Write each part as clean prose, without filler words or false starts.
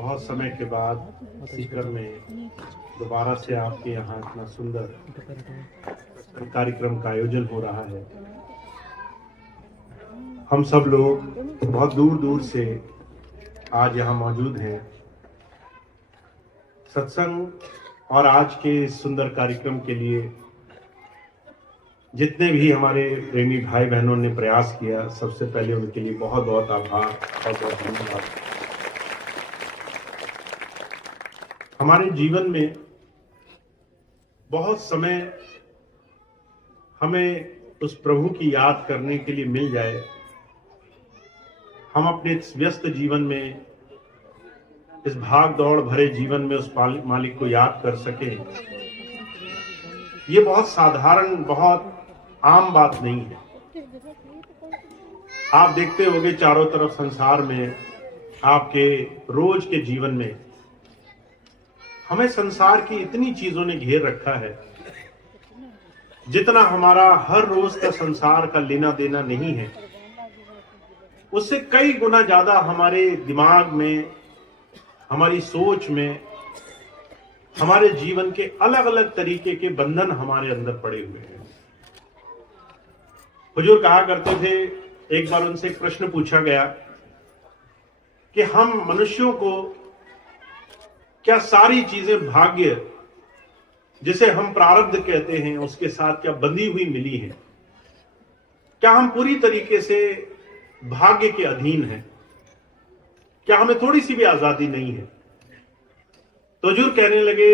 बहुत समय के बाद सीकर में दोबारा से आपके यहाँ इतना सुंदर कार्यक्रम का आयोजन हो रहा है। हम सब लोग बहुत दूर दूर से आज यहाँ मौजूद हैं। सत्संग और आज के इस सुंदर कार्यक्रम के लिए जितने भी हमारे प्रेमी भाई बहनों ने प्रयास किया, सबसे पहले उनके लिए बहुत बहुत आभार और बहुत धन्यवाद। हमारे जीवन में बहुत समय हमें उस प्रभु की याद करने के लिए मिल जाए, हम अपने इस व्यस्त जीवन में, इस भाग दौड़ भरे जीवन में उस मालिक को याद कर सकें, ये बहुत साधारण, बहुत आम बात नहीं है। आप देखते होंगे चारों तरफ संसार में, आपके रोज के जीवन में हमें संसार की इतनी चीजों ने घेर रखा है, जितना हमारा हर रोज का संसार का लेना देना नहीं है, उससे कई गुना ज्यादा हमारे दिमाग में, हमारी सोच में, हमारे जीवन के अलग अलग तरीके के बंधन हमारे अंदर पड़े हुए हैं। हुजूर कहा करते थे, एक बार उनसे एक प्रश्न पूछा गया कि हम मनुष्यों को क्या सारी चीजें भाग्य, जिसे हम प्रारब्ध कहते हैं, उसके साथ क्या बंधी हुई मिली है? क्या हम पूरी तरीके से भाग्य के अधीन हैं? क्या हमें थोड़ी सी भी आजादी नहीं है? तो हुजूर कहने लगे,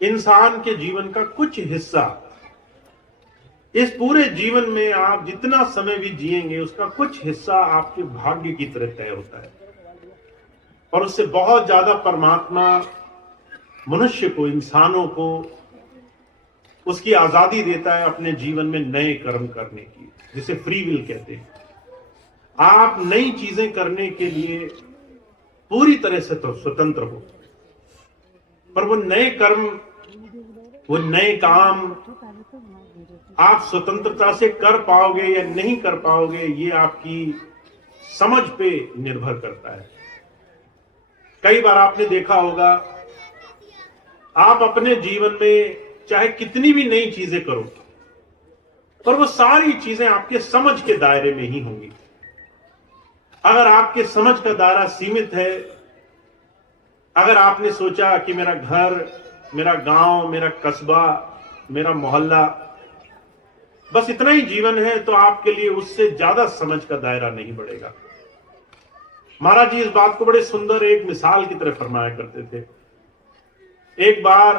इंसान के जीवन का कुछ हिस्सा, इस पूरे जीवन में आप जितना समय भी जिएंगे, उसका कुछ हिस्सा आपके भाग्य की तरह तय होता है, और उससे बहुत ज्यादा परमात्मा मनुष्य को, इंसानों को उसकी आजादी देता है अपने जीवन में नए कर्म करने की, जिसे फ्री विल कहते हैं। आप नई चीजें करने के लिए पूरी तरह से तो स्वतंत्र हो, पर वो नए कर्म, वो नए काम आप स्वतंत्रता से कर पाओगे या नहीं कर पाओगे, ये आपकी समझ पे निर्भर करता है। कई बार आपने देखा होगा, आप अपने जीवन में चाहे कितनी भी नई चीजें करो, पर वो सारी चीजें आपके समझ के दायरे में ही होंगी। अगर आपके समझ का दायरा सीमित है, अगर आपने सोचा कि मेरा घर, मेरा गांव, मेरा कस्बा, मेरा मोहल्ला, बस इतना ही जीवन है, तो आपके लिए उससे ज्यादा समझ का दायरा नहीं बढ़ेगा। महाराज जी इस बात को बड़े सुंदर एक मिसाल की तरह फरमाया करते थे। एक बार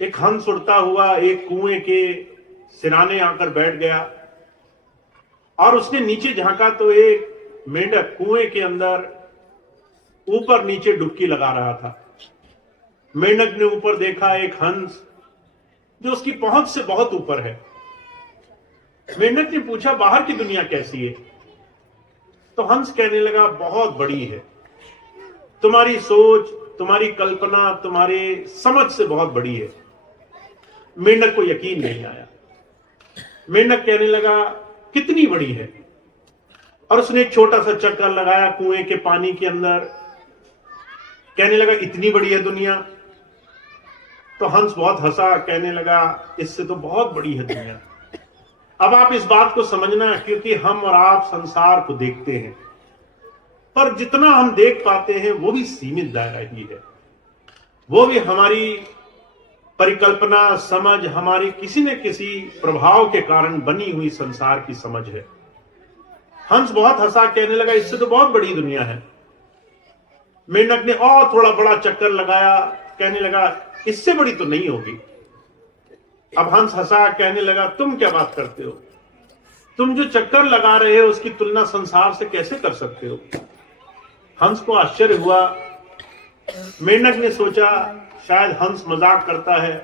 एक हंस उड़ता हुआ एक कुएं के सिराने आकर बैठ गया, और उसने नीचे झांका तो एक मेंढक कुएं के अंदर ऊपर नीचे डुबकी लगा रहा था। मेंढक ने ऊपर देखा एक हंस जो उसकी पहुंच से बहुत ऊपर है। मेंढक ने पूछा, बाहर की दुनिया कैसी है? तो हंस कहने लगा, बहुत बड़ी है, तुम्हारी सोच, तुम्हारी कल्पना, तुम्हारे समझ से बहुत बड़ी है। मेंढक को यकीन नहीं आया। मेंढक कहने लगा, कितनी बड़ी है? और उसने एक छोटा सा चक्कर लगाया कुएं के पानी के अंदर, कहने लगा, इतनी बड़ी है दुनिया। तो हंस बहुत हंसा, कहने लगा, इससे तो बहुत बड़ी है दुनिया। अब आप इस बात को समझना, क्योंकि हम और आप संसार को देखते हैं, पर जितना हम देख पाते हैं वो भी सीमित दायरा ही है। वो भी हमारी परिकल्पना, समझ, हमारी किसी न किसी प्रभाव के कारण बनी हुई संसार की समझ है। हंस बहुत हंसा, कहने लगा, इससे तो बहुत बड़ी दुनिया है। मेंढक ने और थोड़ा बड़ा चक्कर लगाया, कहने लगा, इससे बड़ी तो नहीं होगी। अब हंस हंसा, कहने लगा, तुम क्या बात करते हो? तुम जो चक्कर लगा रहे हो उसकी तुलना संसार से कैसे कर सकते हो? हंस को आश्चर्य हुआ। मेंढक ने सोचा शायद हंस मजाक करता है।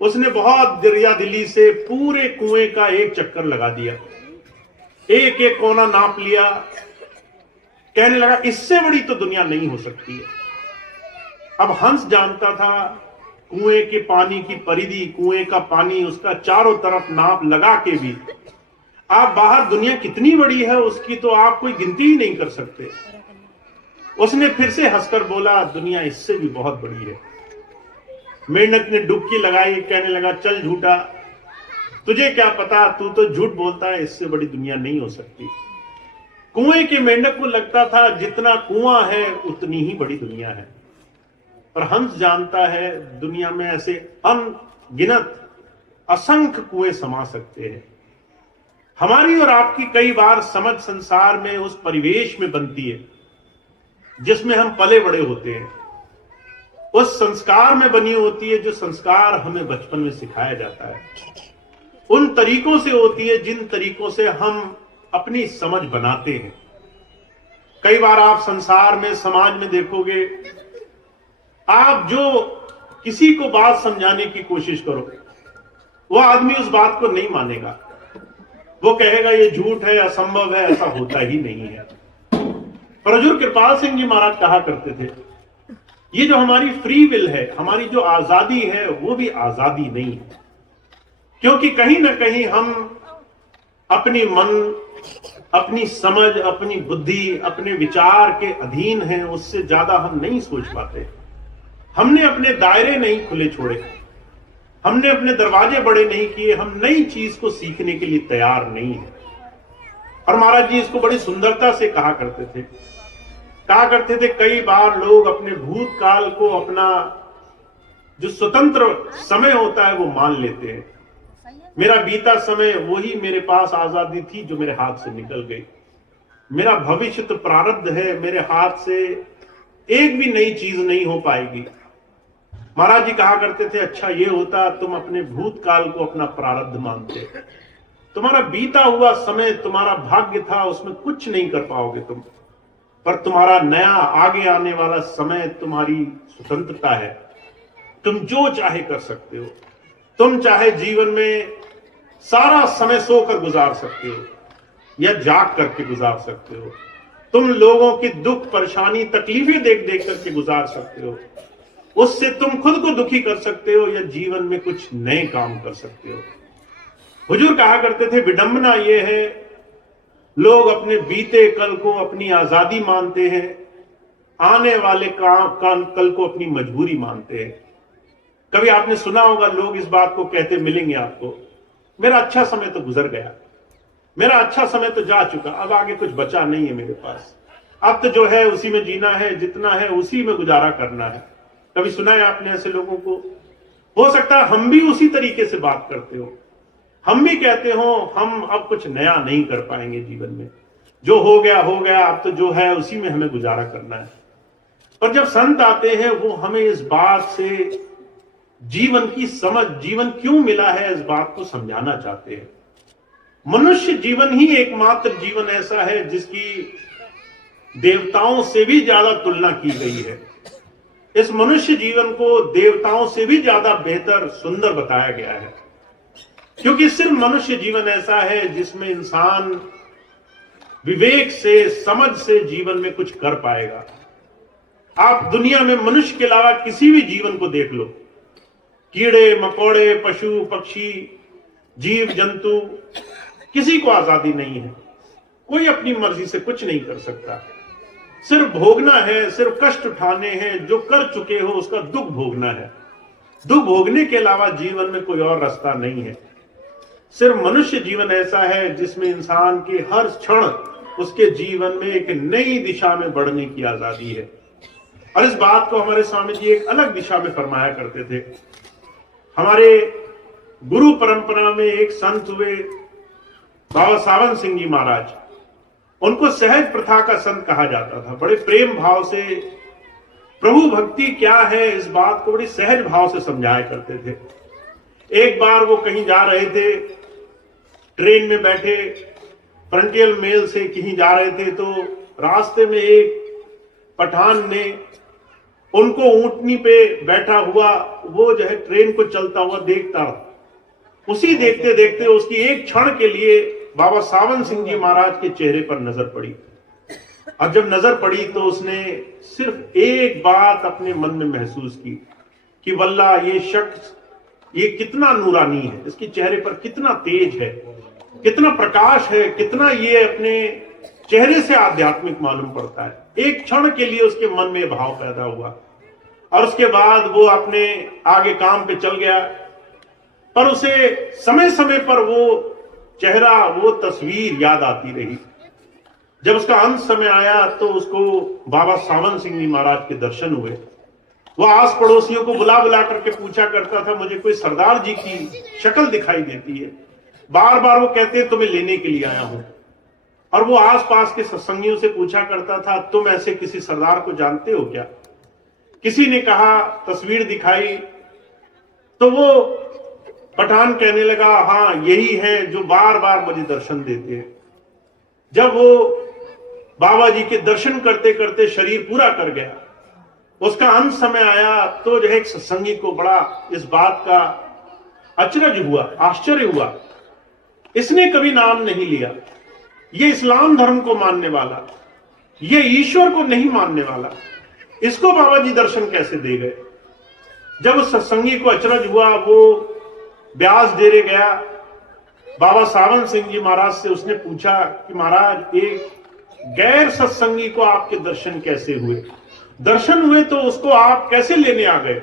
उसने बहुत दरियादिली से पूरे कुएं का एक चक्कर लगा दिया, एक एक कोना नाप लिया, कहने लगा, इससे बड़ी तो दुनिया नहीं हो सकती है। अब हंस जानता था कुएं के पानी की परिधि, कुएं का पानी, उसका चारों तरफ नाप लगा के भी आप बाहर दुनिया कितनी बड़ी है उसकी तो आप कोई गिनती ही नहीं कर सकते। उसने फिर से हंसकर बोला, दुनिया इससे भी बहुत बड़ी है। मेंढक ने डुबकी लगाई, कहने लगा, चल झूठा, तुझे क्या पता, तू तो झूठ बोलता है, इससे बड़ी दुनिया नहीं हो सकती। कुएं के मेंढक को लगता था जितना कुआं है उतनी ही बड़ी दुनिया है, पर हंस जानता है दुनिया में ऐसे अनगिनत असंख्य कुएं समा सकते हैं। हमारी और आपकी कई बार समझ संसार में उस परिवेश में बनती है जिसमें हम पले बड़े होते हैं, उस संस्कार में बनी होती है जो संस्कार हमें बचपन में सिखाया जाता है, उन तरीकों से होती है जिन तरीकों से हम अपनी समझ बनाते हैं। कई बार आप संसार में, समाज में देखोगे, आप जो किसी को बात समझाने की कोशिश करो, वह आदमी उस बात को नहीं मानेगा, वो कहेगा ये झूठ है, असंभव है, ऐसा होता ही नहीं है। पर हुजूर कृपाल सिंह जी महाराज कहा करते थे, ये जो हमारी फ्री विल है, हमारी जो आजादी है, वो भी आजादी नहीं है, क्योंकि कहीं ना कहीं हम अपनी मन, अपनी समझ, अपनी बुद्धि, अपने विचार के अधीन हैं, उससे ज्यादा हम नहीं सोच पाते। हमने अपने दायरे नहीं खुले छोड़े, हमने अपने दरवाजे बड़े नहीं किए, हम नई चीज को सीखने के लिए तैयार नहीं है। और महाराज जी इसको बड़ी सुंदरता से कहा करते थे, कई बार लोग अपने भूतकाल को अपना जो स्वतंत्र समय होता है वो मान लेते हैं। मेरा बीता समय वही मेरे पास आजादी थी जो मेरे हाथ से निकल गई, मेरा भविष्य तो प्रारब्ध है, मेरे हाथ से एक भी नई चीज नहीं हो पाएगी। महाराज जी कहा करते थे, अच्छा ये होता तुम अपने भूतकाल को अपना प्रारब्ध मानते, तुम्हारा बीता हुआ समय तुम्हारा भाग्य था, उसमें कुछ नहीं कर पाओगे तुम, पर तुम्हारा नया आगे आने वाला समय तुम्हारी स्वतंत्रता है, तुम जो चाहे कर सकते हो। तुम चाहे जीवन में सारा समय सोकर गुजार सकते हो या जाग करके गुजार सकते हो, तुम लोगों की दुख, परेशानी, तकलीफें देख देख करके गुजार सकते हो, उससे तुम खुद को दुखी कर सकते हो या जीवन में कुछ नए काम कर सकते हो। हुजूर कहा करते थे, विडंबना ये है, लोग अपने बीते कल को अपनी आजादी मानते हैं, आने वाले कल को अपनी मजबूरी मानते हैं। कभी आपने सुना होगा लोग इस बात को कहते मिलेंगे आपको, मेरा अच्छा समय तो गुजर गया, मेरा अच्छा समय तो जा चुका, अब आगे कुछ बचा नहीं है मेरे पास, अब तो जो है उसी में जीना है, जितना है उसी में गुजारा करना है। कभी सुना है आपने ऐसे लोगों को? हो सकता है हम भी उसी तरीके से बात करते हो, हम भी कहते हो हम अब कुछ नया नहीं कर पाएंगे जीवन में, जो हो गया हो गया, अब तो जो है उसी में हमें गुजारा करना है। पर जब संत आते हैं वो हमें इस बात से जीवन की समझ, जीवन क्यों मिला है, इस बात को समझाना चाहते हैं। मनुष्य जीवन ही एकमात्र जीवन ऐसा है जिसकी देवताओं से भी ज्यादा तुलना की गई है। इस मनुष्य जीवन को देवताओं से भी ज्यादा बेहतर, सुंदर बताया गया है, क्योंकि सिर्फ मनुष्य जीवन ऐसा है जिसमें इंसान विवेक से, समझ से जीवन में कुछ कर पाएगा। आप दुनिया में मनुष्य के अलावा किसी भी जीवन को देख लो, कीड़े मकोड़े, पशु पक्षी, जीव जंतु, किसी को आजादी नहीं है, कोई अपनी मर्जी से कुछ नहीं कर सकता, सिर्फ भोगना है, सिर्फ कष्ट उठाने हैं, जो कर चुके हो उसका दुख भोगना है। दुख भोगने के अलावा जीवन में कोई और रास्ता नहीं है। सिर्फ मनुष्य जीवन ऐसा है जिसमें इंसान के हर क्षण उसके जीवन में एक नई दिशा में बढ़ने की आजादी है। और इस बात को हमारे स्वामी जी एक अलग दिशा में फरमाया करते थे। हमारे गुरु परंपरा में एक संत हुए बाबा सावन सिंह जी महाराज, उनको सहज प्रथा का संत कहा जाता था। बड़े प्रेम भाव से प्रभु भक्ति क्या है इस बात को बड़ी सहज भाव से समझाया करते थे। एक बार वो कहीं जा रहे थे, ट्रेन में बैठे, फ्रंटियल मेल से कहीं जा रहे थे, तो रास्ते में एक पठान ने उनको ऊंटनी पे बैठा हुआ वो जो है ट्रेन को चलता हुआ देखता रहा। उसी देखते देखते उसकी एक क्षण के लिए बाबा सावन सिंह जी महाराज के चेहरे पर नजर पड़ी। और जब नजर पड़ी तो उसने सिर्फ एक बात अपने मन में महसूस की कि वल्ला ये शख्स ये कितना नूरानी है, इसके चेहरे पर कितना तेज है, कितना प्रकाश है, कितना ये अपने चेहरे से आध्यात्मिक मालूम पड़ता है। एक क्षण के लिए उसके मन में भाव पैदा हुआ और उसके बाद वो अपने आगे काम पे चल गया, पर उसे समय समय पर वो चेहरा, वो तस्वीर याद आती रही। जब उसका अंत समय आया तो उसको बाबा सावन सिंह जी महाराज के दर्शन हुए। वो आस पड़ोसियों को बुला बुला करके पूछा करता था, मुझे कोई सरदार जी की शक्ल दिखाई देती है। बार बार वो कहते हैं तुम्हें लेने के लिए आया हूं। और वो आसपास के सत्संगियों से पूछा करता था, तुम ऐसे किसी सरदार को जानते हो क्या? किसी ने कहा, तस्वीर दिखाई, तो वो पठान कहने लगा, हाँ यही है जो बार बार मुझे दर्शन देते हैं। जब वो बाबा जी के दर्शन करते करते शरीर पूरा कर गया, उसका अंत समय आया, तो जो है एक सत्संगी को बड़ा इस बात का अचरज हुआ, आश्चर्य हुआ। इसने कभी नाम नहीं लिया, ये इस्लाम धर्म को मानने वाला, ये ईश्वर को नहीं मानने वाला, इसको बाबा जी दर्शन कैसे दे गए? जब उस सत्संगी को अचरज हुआ, वो ब्यास डेरे गया, बाबा सावन सिंह जी महाराज से उसने पूछा कि महाराज, एक गैर सत्संगी को आपके दर्शन कैसे हुए? दर्शन हुए तो उसको आप कैसे लेने आ गए?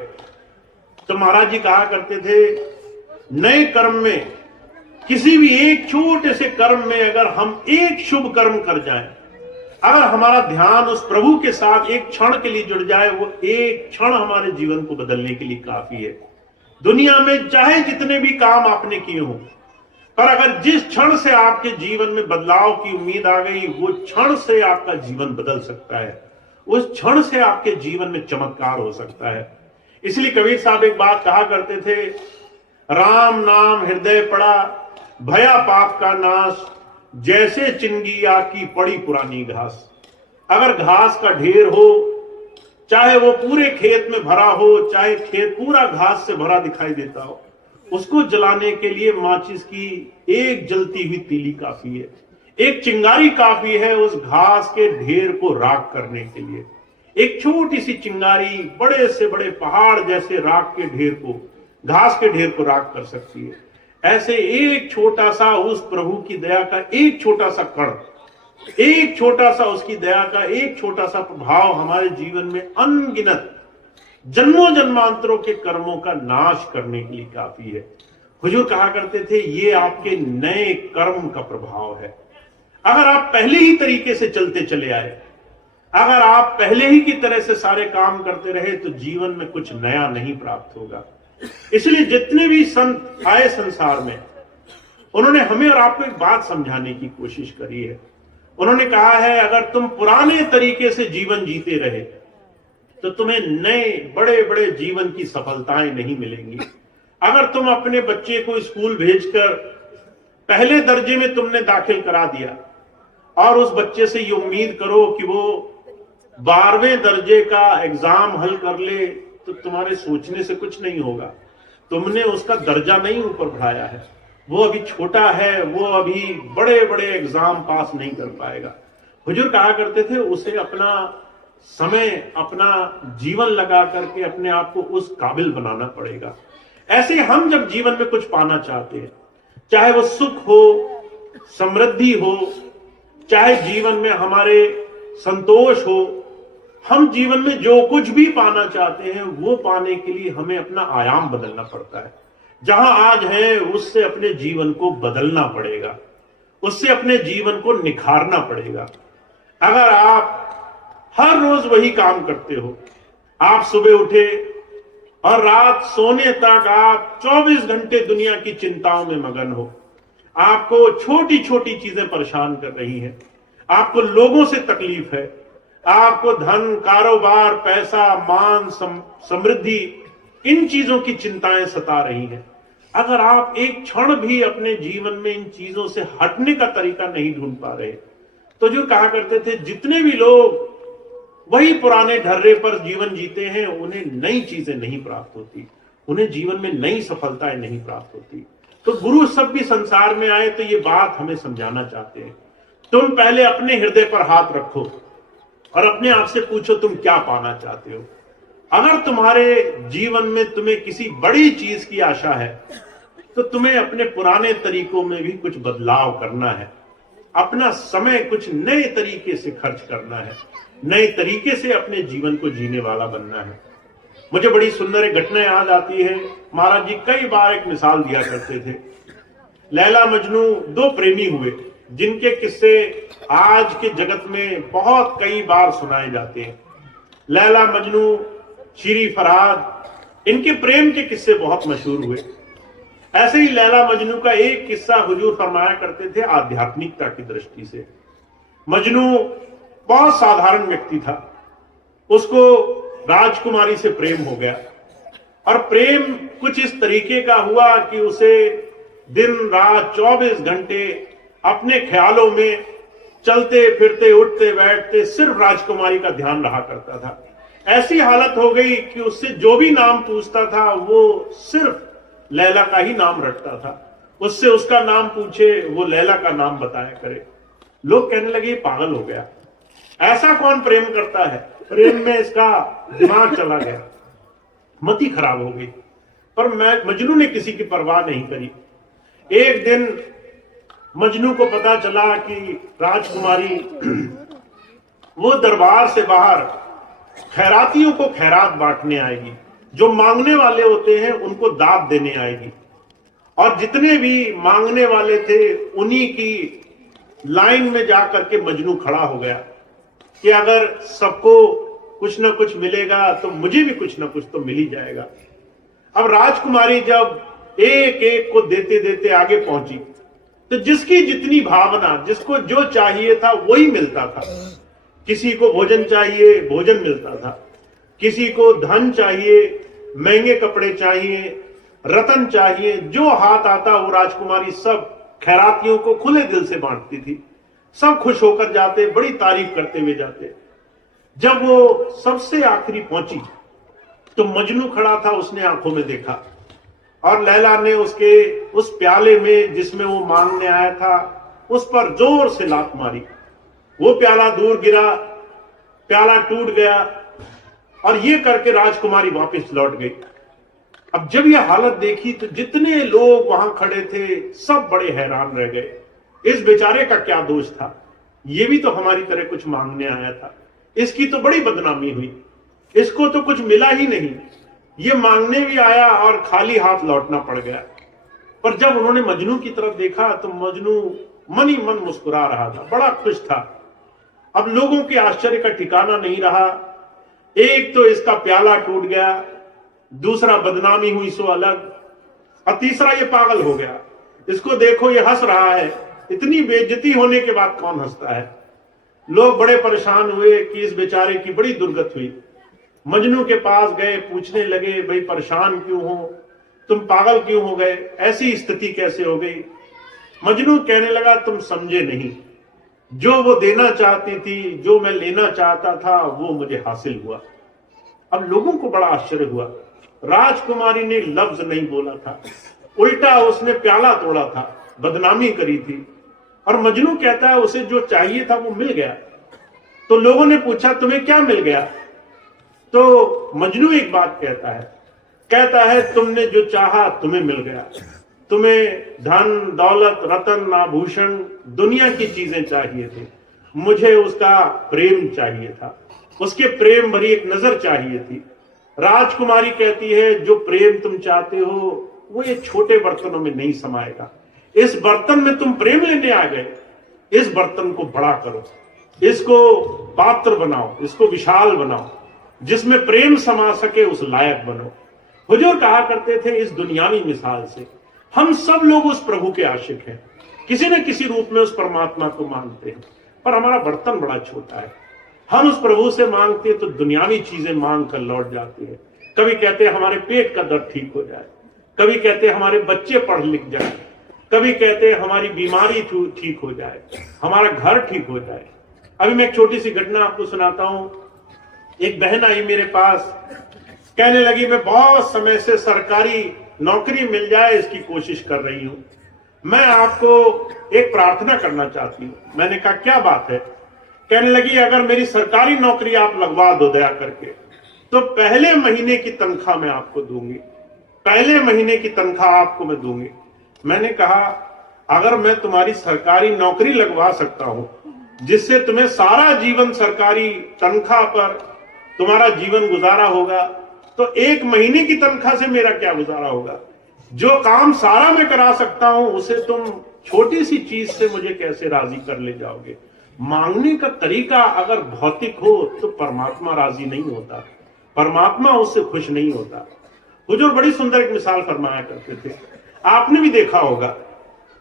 तो महाराज जी कहा करते थे, नए कर्म में, किसी भी एक छोटे से कर्म में अगर हम एक शुभ कर्म कर जाएं, अगर हमारा ध्यान उस प्रभु के साथ एक क्षण के लिए जुड़ जाए, वो एक क्षण हमारे जीवन को बदलने के लिए काफी है। दुनिया में चाहे जितने भी काम आपने किए हों, पर अगर जिस क्षण से आपके जीवन में बदलाव की उम्मीद आ गई, वो क्षण से आपका जीवन बदल सकता है, उस क्षण से आपके जीवन में चमत्कार हो सकता है। इसलिए कबीर साहब एक बात कहा करते थे, राम नाम हृदय पड़ा, भया पाप का नाश, जैसे चिंगिया की पड़ी पुरानी घास। अगर घास का ढेर हो, चाहे वो पूरे खेत में भरा हो, चाहे खेत पूरा घास से भरा दिखाई देता हो, उसको जलाने के लिए माचिस की एक जलती हुई तीली काफी है, एक चिंगारी काफी है उस घास के ढेर को राख करने के लिए। एक छोटी सी चिंगारी बड़े से बड़े पहाड़ जैसे राख के ढेर को, घास के ढेर को राख कर सकती है। ऐसे एक छोटा सा उस प्रभु की दया का एक छोटा सा कण, एक छोटा सा उसकी दया का एक छोटा सा प्रभाव हमारे जीवन में अनगिनत जन्मों जन्मांतरों के कर्मों का नाश करने के लिए काफी है। हुजूर कहा करते थे, ये आपके नए कर्म का प्रभाव है। अगर आप पहले ही तरीके से चलते चले आए, अगर आप पहले ही की तरह से सारे काम करते रहे, तो जीवन में कुछ नया नहीं प्राप्त होगा। इसलिए जितने भी संत आए संसार में, उन्होंने हमें और आपको एक बात समझाने की कोशिश करी है। उन्होंने कहा है, अगर तुम पुराने तरीके से जीवन जीते रहे तो तुम्हें नए बड़े बड़े जीवन की सफलताएं नहीं मिलेंगी। अगर तुम अपने बच्चे को स्कूल भेजकर पहले दर्जे में तुमने दाखिल करा दिया और उस बच्चे से ये उम्मीद करो कि वो 12वें दर्जे का एग्जाम हल कर ले, तो तुम्हारे सोचने से कुछ नहीं होगा। तुमने उसका दर्जा नहीं ऊपर बढ़ाया है, वो अभी छोटा है, वो अभी बड़े बड़े एग्जाम पास नहीं कर पाएगा। हुजूर कहा करते थे, उसे अपना समय, अपना जीवन लगा करके अपने आप को उस काबिल बनाना पड़ेगा। ऐसे हम जब जीवन में कुछ पाना चाहते हैं, चाहे वो सुख हो, समृद्धि हो, चाहे जीवन में हमारे संतोष हो, हम जीवन में जो कुछ भी पाना चाहते हैं, वो पाने के लिए हमें अपना आयाम बदलना पड़ता है। जहां आज है उससे अपने जीवन को बदलना पड़ेगा, उससे अपने जीवन को निखारना पड़ेगा। अगर आप हर रोज वही काम करते हो, आप सुबह उठे और रात सोने तक आप 24 घंटे दुनिया की चिंताओं में मगन हो, आपको छोटी छोटी चीजें परेशान कर रही हैं, आपको लोगों से तकलीफ है, आपको धन, कारोबार, पैसा, मान, समृद्धि, इन चीजों की चिंताएं सता रही हैं। अगर आप एक क्षण भी अपने जीवन में इन चीजों से हटने का तरीका नहीं ढूंढ पा रहे, तो जो कहा करते थे, जितने भी लोग वही पुराने ढर्रे पर जीवन जीते हैं, उन्हें नई चीजें नहीं प्राप्त होती, उन्हें जीवन में नई सफलताएं नहीं प्राप्त होती। तो गुरु सब भी संसार में आए तो ये बात हमें समझाना चाहते हैं, तुम पहले अपने हृदय पर हाथ रखो और अपने आप से पूछो तुम क्या पाना चाहते हो। अगर तुम्हारे जीवन में तुम्हें किसी बड़ी चीज की आशा है, तो तुम्हें अपने पुराने तरीकों में भी कुछ बदलाव करना है। अपना समय कुछ नए तरीके से खर्च करना है, नए तरीके से अपने जीवन को जीने वाला बनना है। मुझे बड़ी सुंदर एक घटना याद आती है। महाराज जी कई बार एक मिसाल दिया करते थे। लैला मजनू दो प्रेमी हुए जिनके किस्से आज के जगत में बहुत कई बार सुनाए जाते हैं। लैला मजनू, शीरी फरहाद, इनके प्रेम के किस्से बहुत मशहूर हुए। ऐसे ही लैला मजनू का एक किस्सा हुजूर फरमाया करते थे आध्यात्मिकता की दृष्टि से। मजनू बहुत साधारण व्यक्ति था, उसको राजकुमारी से प्रेम हो गया और प्रेम कुछ इस तरीके का हुआ कि उसे दिन रात 24 घंटे अपने ख्यालों में चलते फिरते उठते बैठते सिर्फ राजकुमारी का ध्यान रहा करता था। ऐसी हालत हो गई कि उससे जो भी नाम पूछता था वो सिर्फ लैला का ही नाम रटता था। उससे उसका नाम पूछे वो लैला का नाम बताया करे। लोग कहने लगे पागल हो गया, ऐसा कौन प्रेम करता है, प्रेम में इसका दिमाग चला गया, मति खराब हो गई। पर मजनू ने किसी की परवाह नहीं करी। एक दिन मजनू को पता चला कि राजकुमारी वो दरबार से बाहर खैरातियों को खैरात बांटने आएगी, जो मांगने वाले होते हैं उनको दाद देने आएगी। और जितने भी मांगने वाले थे उन्हीं की लाइन में जाकर के मजनू खड़ा हो गया कि अगर सबको कुछ ना कुछ मिलेगा तो मुझे भी कुछ ना कुछ तो मिल ही जाएगा। अब राजकुमारी जब एक एक को देते देते आगे पहुंची तो जिसकी जितनी भावना, जिसको जो चाहिए था वही मिलता था। किसी को भोजन चाहिए, भोजन मिलता था। किसी को धन चाहिए, महंगे कपड़े चाहिए, रतन चाहिए, जो हाथ आता वो राजकुमारी सब खैरातियों को खुले दिल से बांटती थी। सब खुश होकर जाते, बड़ी तारीफ करते हुए जाते। जब वो सबसे आखिरी पहुंची तो मजनू खड़ा था, उसने आंखों में देखा और लैला ने उसके उस प्याले में जिसमें वो मांगने आया था उस पर जोर से लात मारी। वो प्याला दूर गिरा, प्याला टूट गया और ये करके राजकुमारी वापस लौट गई। अब जब यह हालत देखी तो जितने लोग वहां खड़े थे सब बड़े हैरान रह गए। इस बेचारे का क्या दोष था, ये भी तो हमारी तरह कुछ मांगने आया था, इसकी तो बड़ी बदनामी हुई, इसको तो कुछ मिला ही नहीं, ये मांगने भी आया और खाली हाथ लौटना पड़ गया। पर जब उन्होंने मजनू की तरफ देखा तो मजनू मन ही मन मुस्कुरा रहा था, बड़ा खुश था। अब लोगों के आश्चर्य का ठिकाना नहीं रहा। एक तो इसका प्याला टूट गया, दूसरा बदनामी हुई सो अलग, और तीसरा ये पागल हो गया। इसको देखो ये हंस रहा है, इतनी बेइज्जती होने के बाद कौन हंसता है। लोग बड़े परेशान हुए कि इस बेचारे की बड़ी दुर्गत हुई। मजनू के पास गए, पूछने लगे भाई परेशान क्यों हो, तुम पागल क्यों हो गए, ऐसी स्थिति कैसे हो गई। मजनू कहने लगा तुम समझे नहीं, जो वो देना चाहती थी, जो मैं लेना चाहता था वो मुझे हासिल हुआ। अब लोगों को बड़ा आश्चर्य हुआ। राजकुमारी ने लफ्ज नहीं बोला था, उल्टा उसने प्याला तोड़ा था, बदनामी करी थी। और मजनू कहता है उसे जो चाहिए था वो मिल गया। तो लोगों ने पूछा तुम्हें क्या मिल गया। तो मजनू एक बात कहता है तुमने जो चाहा तुम्हें मिल गया। तुम्हें धन दौलत रतन आभूषण दुनिया की चीजें चाहिए थे, मुझे उसका प्रेम चाहिए था, उसके प्रेम भरी एक नजर चाहिए थी। राजकुमारी कहती है जो प्रेम तुम चाहते हो वो ये छोटे बर्तनों में नहीं समाएगा। इस बर्तन में तुम प्रेम लेने आ गए, इस बर्तन को बड़ा करो, इसको पात्र बनाओ, इसको विशाल बनाओ, जिसमें प्रेम समा सके उस लायक बनो। हुजूर कहा करते थे इस दुनियावी मिसाल से हम सब लोग उस प्रभु के आशिक हैं, किसी न किसी रूप में उस परमात्मा को मांगते हैं, पर हमारा बर्तन बड़ा छोटा है। हम उस प्रभु से मांगते हैं तो दुनियावी चीजें मांग कर लौट जाती है। कभी कहते हैं हमारे पेट का दर्द ठीक हो जाए, कभी कहते हैं हमारे बच्चे पढ़ लिख जाए, कभी कहते हैं हमारी बीमारी ठीक हो जाए, हमारा घर ठीक हो जाए। अभी मैं एक छोटी सी घटना आपको सुनाता हूं। एक बहन आई मेरे पास, कहने लगी मैं बहुत समय से सरकारी नौकरी मिल जाए इसकी कोशिश कर रही हूं, मैं आपको एक प्रार्थना करना चाहती हूं। मैंने कहा क्या बात है। कहने लगी अगर मेरी सरकारी नौकरी आप लगवा दो दया करके तो पहले महीने की तनख्वाह मैं आपको दूंगी, पहले महीने की तनख्वाह आपको मैं दूंगी। मैंने कहा अगर मैं तुम्हारी सरकारी नौकरी लगवा सकता हूं जिससे तुम्हें सारा जीवन सरकारी तनख्वाह पर तुम्हारा जीवन गुजारा होगा, तो 1 महीने की तनख्वाह से मेरा क्या गुजारा होगा? जो काम सारा मैं करा सकता हूं उसे तुम छोटी सी चीज से मुझे कैसे राजी कर ले जाओगे? मांगने का तरीका अगर भौतिक हो तो परमात्मा राजी नहीं होता, परमात्मा उससे खुश नहीं होता। हुजूर बड़ी सुंदर एक मिसाल फरमाया करते थे, आपने भी देखा होगा।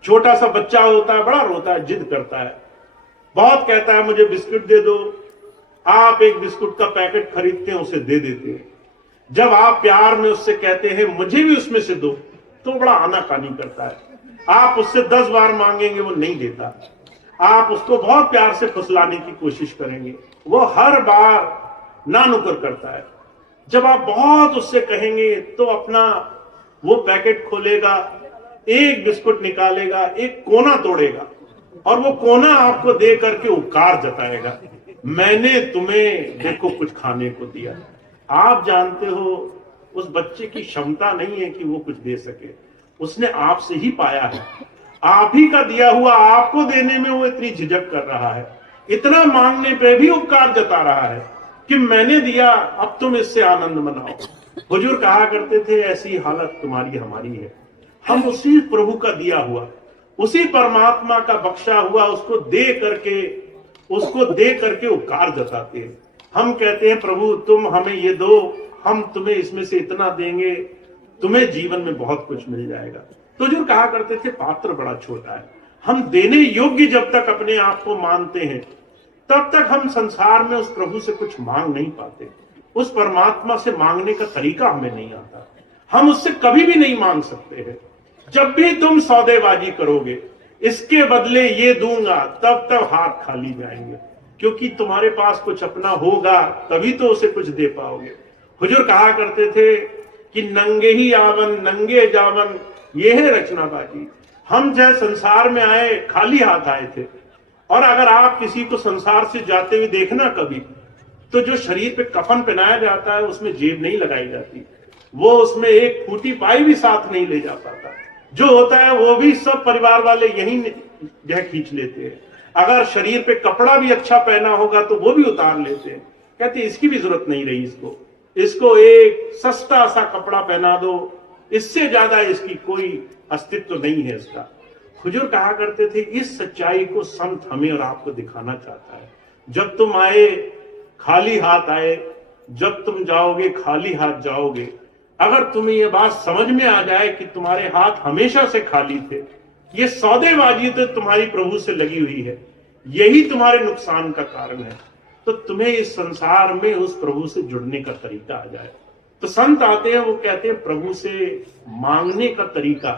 छोटा सा बच्चा होता है, बड़ा रोता है, जिद करता है, बहुत कहता है मुझे बिस्कुट दे दो। आप एक बिस्कुट का पैकेट खरीदते हैं, उसे दे देते हैं। जब आप प्यार में उससे कहते हैं मुझे भी उसमें से दो, तो बड़ा आनाकानी करता है। आप उससे 10 बार मांगेंगे, वो नहीं देता। आप उसको बहुत प्यार से फुसलाने की कोशिश करेंगे, वो हर बार ना नुकर करता है। जब आप बहुत उससे कहेंगे तो अपना वो पैकेट खोलेगा, एक बिस्कुट निकालेगा, एक कोना तोड़ेगा और वो कोना आपको दे करके उपकार जताएगा, मैंने तुम्हें देखो कुछ खाने को दिया। आप जानते हो उस बच्चे की क्षमता नहीं है कि वो कुछ दे सके, उसने आपसे ही पाया है। आप ही का दिया हुआ आपको देने में वो इतनी झिझक कर रहा है, इतना मांगने पे भी उपकार जता रहा है कि मैंने दिया, अब तुम इससे आनंद मनाओ। हुजूर कहा करते थे ऐसी हालत तुम्हारी हमारी है। हम उसी प्रभु का दिया हुआ, उसी परमात्मा का बख्शा हुआ उसको दे करके उपकार जताते हैं। हम कहते हैं प्रभु तुम हमें ये दो, हम तुम्हें इसमें से इतना देंगे, तुम्हें जीवन में बहुत कुछ मिल जाएगा। तो जो कहा करते थे पात्र बड़ा छोटा है। हम देने योग्य जब तक अपने आप को मानते हैं तब तक हम संसार में उस प्रभु से कुछ मांग नहीं पाते। उस परमात्मा से मांगने का तरीका हमें नहीं आता, हम उससे कभी भी नहीं मांग सकते हैं। जब भी तुम सौदेबाजी करोगे इसके बदले ये दूंगा, तब तब हाथ खाली जाएंगे, क्योंकि तुम्हारे पास कुछ अपना होगा तभी तो उसे कुछ दे पाओगे। हुजूर कहा करते थे कि नंगे ही आवन नंगे जावन ये है रचनाबाजी। हम जब संसार में आए खाली हाथ आए थे, और अगर आप किसी को संसार से जाते हुए देखना कभी, तो जो शरीर पे कफन पहनाया जाता है उसमें जेब नहीं लगाई जाती, वो उसमें एक फूटी पाई भी साथ नहीं ले जा पाता। जो होता है वो भी सब परिवार वाले यही जो खींच लेते हैं। अगर शरीर पे कपड़ा भी अच्छा पहना होगा तो वो भी उतार लेते हैं, कहते इसकी भी जरूरत नहीं रही, इसको एक सस्ता सा कपड़ा पहना दो, इससे ज्यादा इसकी कोई अस्तित्व नहीं है इसका। हुजूर कहा करते थे इस सच्चाई को संत हमें और आपको दिखाना चाहता है। जब तुम आए खाली हाथ आए, जब तुम जाओगे खाली हाथ जाओगे। अगर तुम्हें यह बात समझ में आ जाए कि तुम्हारे हाथ हमेशा से खाली थे, ये सौदेबाजी तो तुम्हारी प्रभु से लगी हुई है, यही तुम्हारे नुकसान का कारण है, तो तुम्हें इस संसार में उस प्रभु से जुड़ने का तरीका आ जाए। तो संत आते हैं, वो कहते हैं प्रभु से मांगने का तरीका,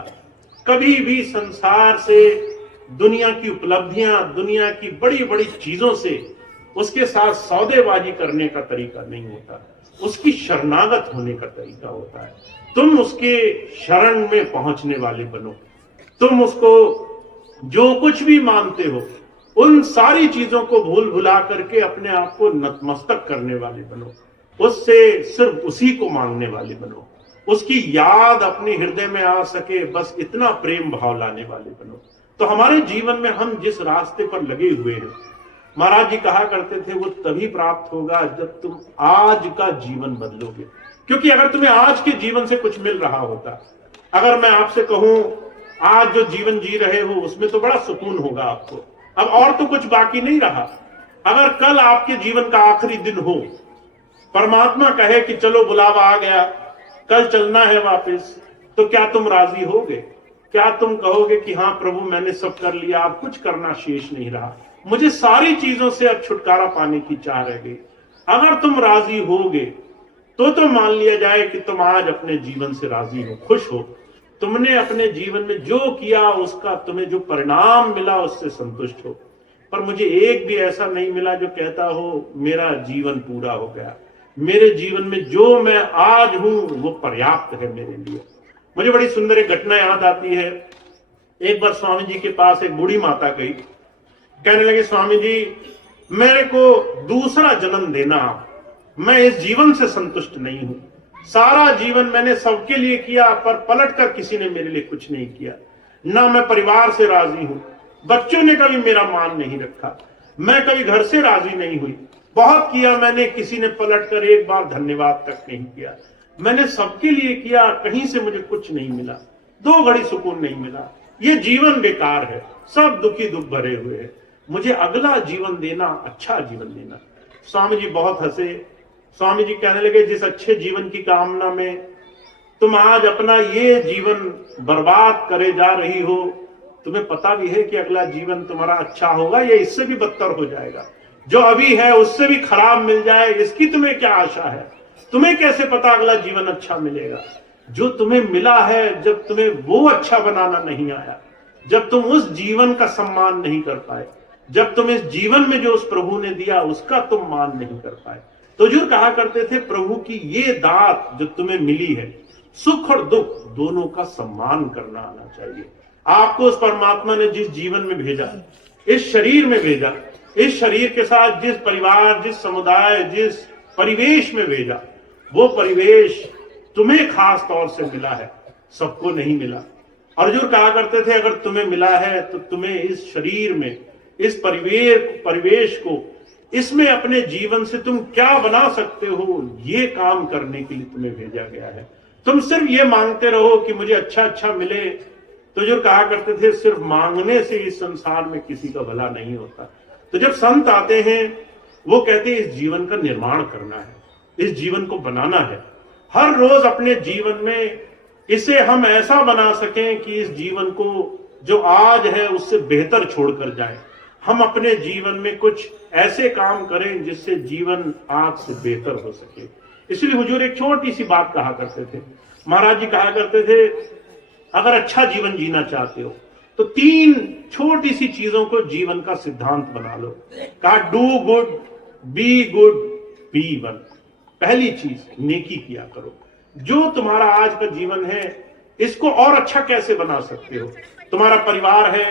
कभी भी संसार से, दुनिया की उपलब्धियां, दुनिया की बड़ी बड़ी चीजों से उसके साथ सौदेबाजी करने का तरीका नहीं होता, उसकी शरणागत होने का तरीका होता है। तुम उसके शरण में पहुंचने वाले बनो, तुम उसको जो कुछ भी मानते हो उन सारी चीजों को भूल भुला करके अपने आप को नतमस्तक करने वाले बनो, उससे सिर्फ उसी को मांगने वाले बनो, उसकी याद अपने हृदय में आ सके, बस इतना प्रेम भाव लाने वाले बनो। तो हमारे जीवन में हम जिस रास्ते पर लगे हुए हैं, महाराज जी कहा करते थे वो तभी प्राप्त होगा जब तुम आज का जीवन बदलोगे। क्योंकि अगर तुम्हें आज के जीवन से कुछ मिल रहा होता, अगर मैं आपसे कहूं आज जो जीवन जी रहे हो उसमें तो बड़ा सुकून होगा आपको, अब और तो कुछ बाकी नहीं रहा। अगर कल आपके जीवन का आखिरी दिन हो, परमात्मा कहे कि चलो बुलावा आ गया, कल चलना है वापस, तो क्या तुम राजी होगे? क्या तुम कहोगे कि हाँ प्रभु मैंने सब कर लिया, अब कुछ करना शेष नहीं रहा, मुझे सारी चीजों से अब छुटकारा पाने की चाह रह गई? अगर तुम राजी होगे तो मान लिया जाए कि तुम आज अपने जीवन से राजी हो, खुश हो, तुमने अपने जीवन में जो किया उसका तुम्हें जो परिणाम मिला उससे संतुष्ट हो। पर मुझे एक भी ऐसा नहीं मिला जो कहता हो मेरा जीवन पूरा हो गया, मेरे जीवन में जो मैं आज हूं वो पर्याप्त है मेरे लिए। मुझे बड़ी सुंदर एक घटना याद आती है। एक बार स्वामी जी के पास एक बूढ़ी माता गई, कहने लगे स्वामी जी मेरे को दूसरा जन्म देना, मैं इस जीवन से संतुष्ट नहीं हूं, सारा जीवन मैंने सबके लिए किया पर पलट कर किसी ने मेरे लिए कुछ नहीं किया, ना मैं परिवार से राजी हूं, बच्चों ने कभी मेरा मान नहीं रखा, मैं कभी घर से राजी नहीं हुई, बहुत किया मैंने, किसी ने पलटकर एक बार धन्यवाद तक नहीं किया, मैंने सबके लिए किया, कहीं से मुझे कुछ नहीं मिला, 2 घड़ी सुकून नहीं मिला, ये जीवन बेकार है, सब दुखी दुख भरे हुए हैं, मुझे अगला जीवन देना, अच्छा जीवन देना। स्वामी जी बहुत हंसे। स्वामी जी कहने लगे, जिस अच्छे जीवन की कामना में तुम आज अपना ये जीवन बर्बाद करे जा रही हो, तुम्हें पता भी है कि अगला जीवन तुम्हारा अच्छा होगा या इससे भी बदतर हो जाएगा, जो अभी है उससे भी खराब मिल जाए, इसकी तुम्हें क्या आशा है? तुम्हें कैसे पता अगला जीवन अच्छा मिलेगा? जो तुम्हें मिला है, जब तुम्हें वो अच्छा बनाना नहीं आया, जब तुम उस जीवन का सम्मान नहीं कर पाए, जब तुम इस जीवन में जो उस प्रभु ने दिया उसका तुम मान नहीं कर पाए, तो हुजूर कहा करते थे, प्रभु की ये दात जो तुम्हें मिली है, सुख और दुख दोनों का सम्मान करना आना चाहिए। आपको उस परमात्मा ने जिस जीवन में भेजा, इस शरीर में भेजा, इस शरीर के साथ जिस परिवार, जिस समुदाय, जिस परिवेश में भेजा, वो परिवेश तुम्हें खास तौर से मिला है, सबको नहीं मिला। और हुजूर कहा करते थे, अगर तुम्हें मिला है तो तुम्हें इस शरीर में, इस परिवेश को, इसमें अपने जीवन से तुम क्या बना सकते हो, ये काम करने के लिए तुम्हें भेजा गया है। तुम सिर्फ ये मांगते रहो कि मुझे अच्छा अच्छा मिले, तो जो कहा करते थे, सिर्फ मांगने से इस संसार में किसी का भला नहीं होता। तो जब संत आते हैं, वो कहते हैं इस जीवन का निर्माण करना है, इस जीवन को बनाना है, हर रोज अपने जीवन में इसे हम ऐसा बना सकें कि इस जीवन को जो आज है उससे बेहतर छोड़कर जाए। हम अपने जीवन में कुछ ऐसे काम करें जिससे जीवन आज से बेहतर हो सके। इसलिए हुजूर एक छोटी सी बात कहा करते थे। महाराज जी कहा करते थे, अगर अच्छा जीवन जीना चाहते हो तो 3 छोटी सी चीजों को जीवन का सिद्धांत बना लो। कहा, do good, be good, be one. पहली चीज, नेकी किया करो। जो तुम्हारा आज का जीवन है, इसको और अच्छा कैसे बना सकते हो? तुम्हारा परिवार है,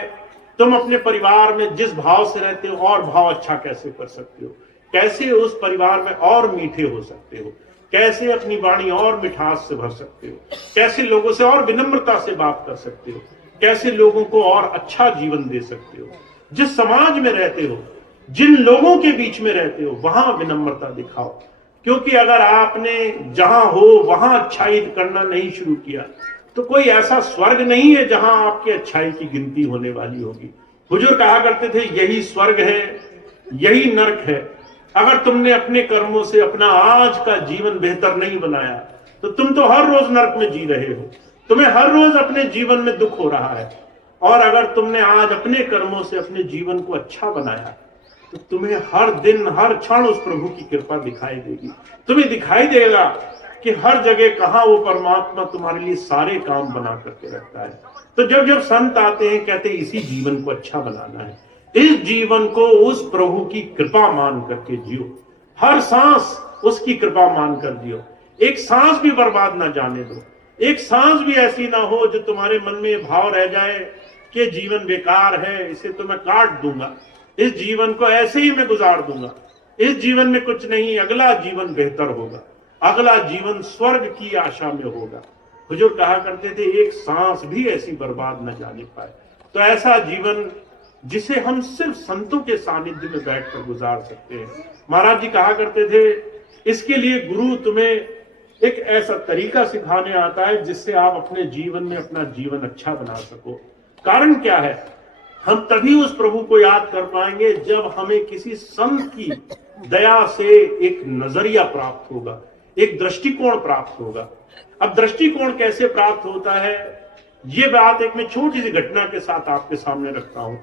तुम अपने परिवार में जिस भाव से रहते हो और भाव अच्छा कैसे कर सकते हो? कैसे उस परिवार में और मीठे हो सकते हो? कैसे अपनी वाणी और मिठास से भर सकते हो? कैसे लोगों से और विनम्रता से बात कर सकते हो? कैसे लोगों को और अच्छा जीवन दे सकते हो? जिस समाज में रहते हो, जिन लोगों के बीच में रहते हो, वहां विनम्रता दिखाओ। क्योंकि अगर आपने जहां हो वहां अच्छाई करना नहीं शुरू किया, तो कोई ऐसा स्वर्ग नहीं है जहां आपकी अच्छाई की गिनती होने वाली होगी। हुजूर कहा करते थे, यही स्वर्ग है, यही नरक है। अगर तुमने अपने कर्मों से अपना आज का जीवन बेहतर नहीं बनाया, तो तुम तो हर रोज नरक में जी रहे हो, तुम्हें हर रोज अपने जीवन में दुख हो रहा है। और अगर तुमने आज अपने कर्मों से अपने जीवन को अच्छा बनाया, तो तुम्हें हर दिन, हर क्षण उस प्रभु की कृपा दिखाई देगी। तुम्हें दिखाई देगा कि हर जगह कहां वो परमात्मा तुम्हारे लिए सारे काम बना करके रखता है। तो जब जब संत आते हैं, कहते हैं इसी जीवन को अच्छा बनाना है, इस जीवन को उस प्रभु की कृपा मान करके जियो, हर सांस उसकी कृपा मान कर जियो। एक सांस भी बर्बाद ना जाने दो, एक सांस भी ऐसी ना हो जो तुम्हारे मन में भाव रह जाए कि जीवन बेकार है, इसे तो मैं काट दूंगा, इस जीवन को ऐसे ही मैं गुजार दूंगा, इस जीवन में कुछ नहीं, अगला जीवन बेहतर होगा, अगला जीवन स्वर्ग की आशा में होगा। हुजूर कहा करते थे, एक सांस भी ऐसी बर्बाद न जाने पाए। तो ऐसा जीवन जिसे हम सिर्फ संतों के सानिध्य में बैठकर गुजार सकते हैं। महाराज जी कहा करते थे, इसके लिए गुरु तुम्हें एक ऐसा तरीका सिखाने आता है जिससे आप अपने जीवन में अपना जीवन अच्छा बना सको। कारण क्या है? हम तभी उस प्रभु को याद कर पाएंगे जब हमें किसी संत की दया से एक नजरिया प्राप्त होगा, एक दृष्टिकोण प्राप्त होगा। अब दृष्टिकोण कैसे प्राप्त होता है, ये बात एक मैं छोटी सी घटना के साथ आपके सामने रखता हूं।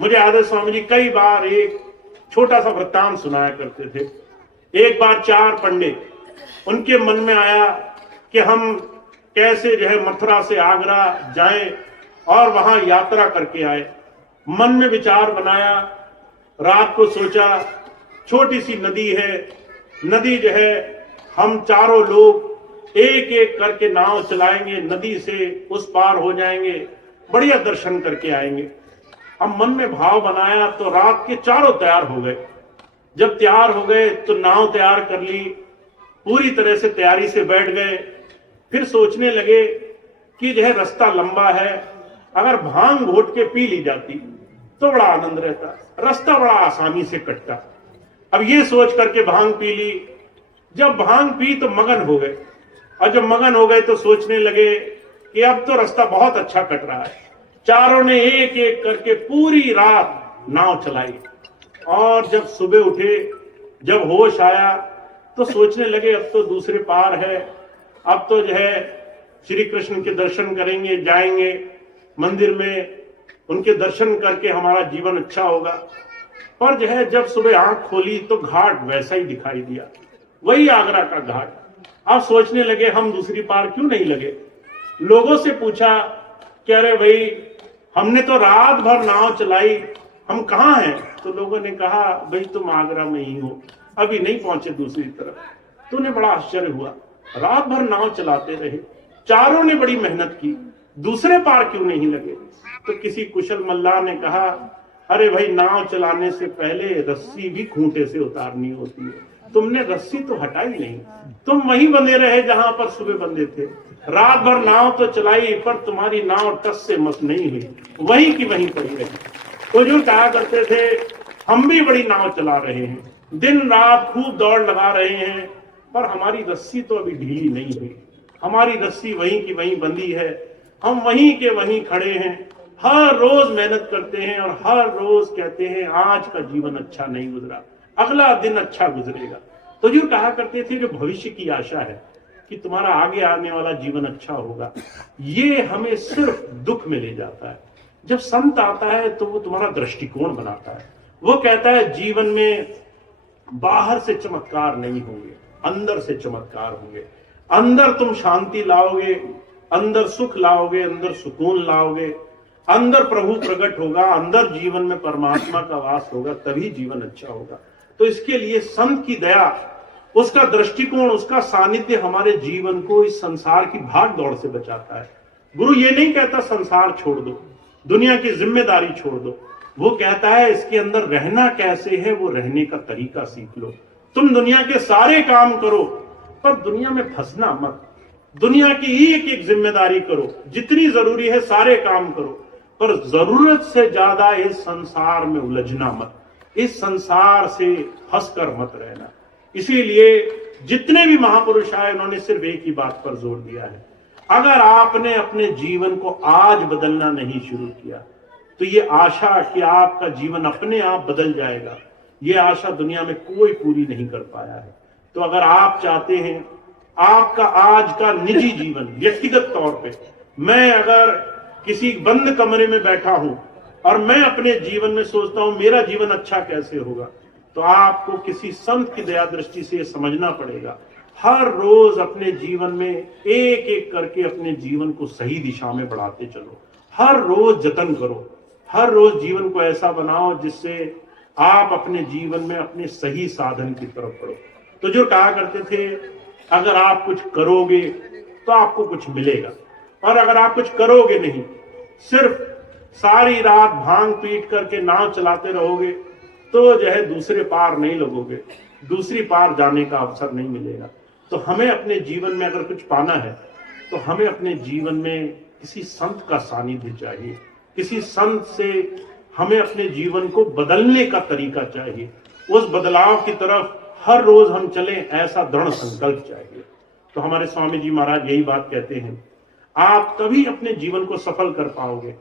मुझे याद है, स्वामी जी कई बार एक छोटा सा वृत्तांत सुनाया करते थे। एक बार 4 पंडित, उनके मन में आया कि हम कैसे जो है मथुरा से आगरा जाएं और वहां यात्रा करके आए। मन में विचार बनाया, रात को सोचा, छोटी सी नदी है, नदी जो है हम चारों लोग एक एक करके नाव चलाएंगे, नदी से उस पार हो जाएंगे, बढ़िया दर्शन करके आएंगे। अब मन में भाव बनाया तो रात के चारों तैयार हो गए। जब तैयार हो गए तो नाव तैयार कर ली, पूरी तरह से तैयारी से बैठ गए। फिर सोचने लगे कि जो है रास्ता लंबा है अगर भांग घोट के पी ली जाती तो बड़ा आनंद रहता, रास्ता बड़ा आसानी से कटता। अब ये सोच करके भांग पी ली, जब भांग पी तो मगन हो गए, और जब मगन हो गए तो सोचने लगे कि अब तो रास्ता बहुत अच्छा कट रहा है। चारों ने एक एक करके पूरी रात नाव चलाई, और जब सुबह उठे, जब होश आया तो सोचने लगे अब तो दूसरे पार है, अब तो जो है श्री कृष्ण के दर्शन करेंगे, जाएंगे मंदिर में, उनके दर्शन करके हमारा जीवन अच्छा होगा। पर जो है जब सुबह आंख खोली तो घाट वैसा ही दिखाई दिया, वही आगरा का घाट। अब सोचने लगे हम दूसरी पार क्यों नहीं लगे। लोगों से पूछा कि अरे भाई हमने तो रात भर नाव चलाई, हम कहाँ हैं? तो लोगों ने कहा भाई तुम आगरा में ही हो, अभी नहीं पहुंचे दूसरी तरफ। तो उन्हें बड़ा आश्चर्य हुआ, रात भर नाव चलाते रहे, चारों ने बड़ी मेहनत की, दूसरे पार क्यों नहीं लगे? तो किसी कुशल मल्लाह ने कहा अरे भाई नाव चलाने से पहले रस्सी भी खूंटे से उतारनी होती है, तुमने रस्सी तो हटाई नहीं, तुम वहीं बंधे रहे जहां पर सुबह बंधे थे। रात भर नाव तो चलाई पर तुम्हारी नाव टस से मस नहीं हुई, वहीं की वहीं पड़ी रही। तो जो कहा करते थे हम भी बड़ी नाव चला रहे हैं, दिन रात खूब दौड़ लगा रहे हैं, पर हमारी रस्सी तो अभी ढीली नहीं हुई, हमारी रस्सी वहीं की वहीं बंधी है, हम वहीं के वहीं खड़े हैं, हर रोज मेहनत करते हैं और हर रोज कहते हैं आज का जीवन अच्छा नहीं गुजरा, अगला दिन अच्छा गुजरेगा। तो जो कहा करते थे जो भविष्य की आशा है कि तुम्हारा आगे आने वाला जीवन अच्छा होगा, ये हमें सिर्फ दुख में ले जाता है। जब संत आता है तो वो तुम्हारा दृष्टिकोण बनाता है, वो कहता है जीवन में बाहर से चमत्कार नहीं होंगे, अंदर से चमत्कार होंगे। अंदर तुम शांति लाओगे, अंदर सुख लाओगे, अंदर सुकून लाओगे, अंदर प्रभु प्रकट होगा, अंदर जीवन में परमात्मा का वास होगा, तभी जीवन अच्छा होगा। तो इसके लिए संत की दया, उसका दृष्टिकोण, उसका सानिध्य हमारे जीवन को इस संसार की भाग दौड़ से बचाता है। गुरु ये नहीं कहता संसार छोड़ दो, दुनिया की जिम्मेदारी छोड़ दो, वो कहता है इसके अंदर रहना कैसे है, वो रहने का तरीका सीख लो। तुम दुनिया के सारे काम करो पर दुनिया में फंसना मत, दुनिया की एक एक जिम्मेदारी करो, जितनी जरूरी है सारे काम करो, पर जरूरत से ज्यादा इस संसार में उलझना मत, इस संसार से फंसकर मत रहना। इसीलिए जितने भी महापुरुष आए उन्होंने सिर्फ एक ही बात पर जोर दिया है, अगर आपने अपने जीवन को आज बदलना नहीं शुरू किया तो ये आशा कि आपका जीवन अपने आप बदल जाएगा, ये आशा दुनिया में कोई पूरी नहीं कर पाया है। तो अगर आप चाहते हैं आपका आज का निजी जीवन, व्यक्तिगत तौर पे, मैं अगर किसी बंद कमरे में बैठा हूं और मैं अपने जीवन में सोचता हूं मेरा जीवन अच्छा कैसे होगा, तो आपको किसी संत की दया दृष्टि से समझना पड़ेगा, हर रोज अपने जीवन में एक एक करके अपने जीवन को सही दिशा में बढ़ाते चलो, हर रोज जतन करो, हर रोज जीवन को ऐसा बनाओ जिससे आप अपने जीवन में अपने सही साधन की तरफ बढ़ो। तो जो कहा करते थे अगर आप कुछ करोगे तो आपको कुछ मिलेगा, और अगर आप कुछ करोगे नहीं, सिर्फ सारी रात भांग पीट करके नाव चलाते रहोगे, तो जो है दूसरे पार नहीं लगोगे, दूसरी पार जाने का अवसर नहीं मिलेगा। तो हमें अपने जीवन में अगर कुछ पाना है तो हमें अपने जीवन में किसी संत का सानिध्य चाहिए, किसी संत से हमें अपने जीवन को बदलने का तरीका चाहिए, उस बदलाव की तरफ हर रोज हम चलें, ऐसा दृढ़ संकल्प चाहिए। तो हमारे स्वामी जी महाराज यही बात कहते हैं, आप तभी अपने जीवन को सफल कर पाओगे